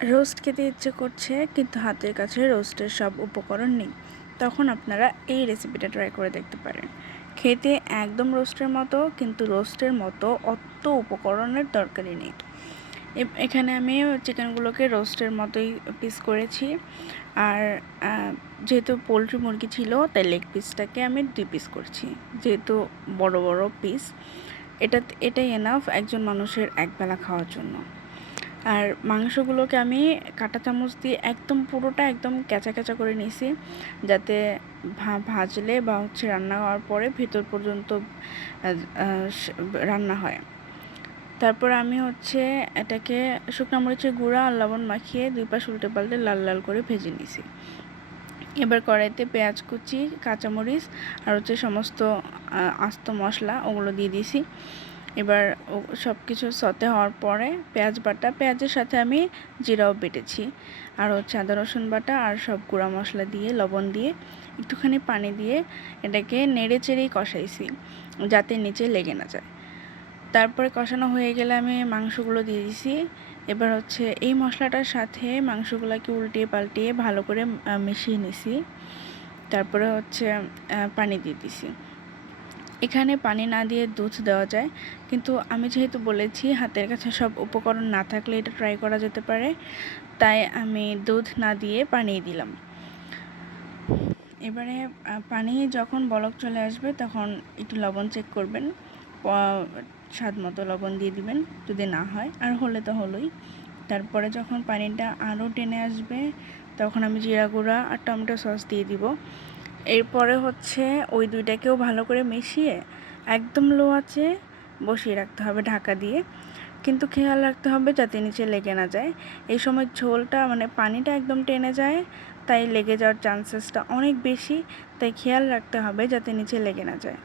Roast খেতে ইচ্ছে করছে কিন্তু হাতের কাছে রোস্টের সব উপকরণ নেই, তখন আপনারা এই রেসিপিটা ট্রাই করে দেখতে পারেন। খেতে একদম রোস্টের মতো, কিন্তু রোস্টের মতো অত উপকরণের দরকারই নেই। এখানে আমি চিকেনগুলোকে রোস্টের মতোই পিস করেছি। আর যেহেতু পোলট্রি মুরগি ছিল, তাই লেগ পিসটাকে আমি 2 পিস করছি, যেহেতু বড় বড় পিস। এটাই এনাফ একজন মানুষের একবেলা খাওয়ার জন্য। আর মাংসগুলোকে আমি কাঁটা চামচ দিয়ে একদম পুরোটা একদম ক্যাঁচা ক্যাঁচা করে নিয়েছি, যাতে ভাজলে বা রান্না হওয়ার পরে ভেতর পর্যন্ত রান্না হয়। তারপর আমি এটাকে শুকনো মরিচের গুঁড়া আর লবণ মাখিয়ে 2 পাশ উল্টে পাল্টে লাল লাল করে ভেজে নিয়েছি। এবার কড়াইতে পেঁয়াজ কুচি, কাঁচামরিচ আর সমস্ত আস্ত মশলা ওগুলো দিয়ে দিয়েছি। এবার সব কিছু সতে হওয়ার পরে পেঁয়াজের সাথে আমি জিরাও বেটেছি, আর আদা রসুন বাটা আর সব গুঁড়া মশলা দিয়ে লবণ দিয়ে একটুখানি পানি দিয়ে এটাকে নেড়ে চেড়েই কষাইছি, যাতে নিচে লেগে না যায়। তারপরে কষানো হয়ে গেলে আমি মাংসগুলো দিয়ে দিছি। এবার এই মশলাটার সাথে মাংসগুলোকে উল্টিয়ে পাল্টিয়ে ভালো করে মিশিয়ে নিছি। তারপরে পানি দিয়ে দিছি। এখানে পানি না দিয়ে দুধ দেওয়া যায়, কিন্তু আমি যেহেতু বলেছি হাতের কাছে সব উপকরণ না থাকলে এটা ট্রাই করা যেতে পারে, তাই আমি দুধ না দিয়ে পানি দিলাম। এবারে পানি যখন বলক চলে আসবে তখন একটু লবণ চেক করবেন, স্বাদ মতো লবণ দিয়ে দিবেন, যদি না হয় আর হলে তো হলোই। তারপরে যখন পানিটা আরও টেনে আসবে তখন আমি জিরা গুঁড়া আর টমেটো সস দিয়ে দিব। এরপরে ওই দুইটাকেও ভালো করে মিশিয়ে একদম লো আঁচে বসিয়ে রাখতে হবে ঢাকা দিয়ে, কিন্তু খেয়াল রাখতে হবে যাতে নিচে লেগে না যায়। এই সময় ঝোলটা পানিটা একদম টেনে যায়, তাই লেগে যাওয়ার চান্সেসটা অনেক বেশি, তাই খেয়াল রাখতে হবে যাতে নিচে লেগে না যায়।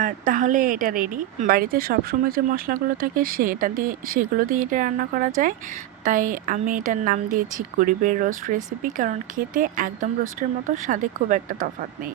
আর তাহলে এটা রেডি। বাড়িতে সবসময় যে মশলাগুলো থাকে সেগুলো দিয়ে এটা রান্না করা যায়, তাই আমি এটার নাম দিয়েছি গরিবের রোস্ট রেসিপি, কারণ খেতে একদম রোস্টের মতো, স্বাদে খুব একটা তফাৎ নেই।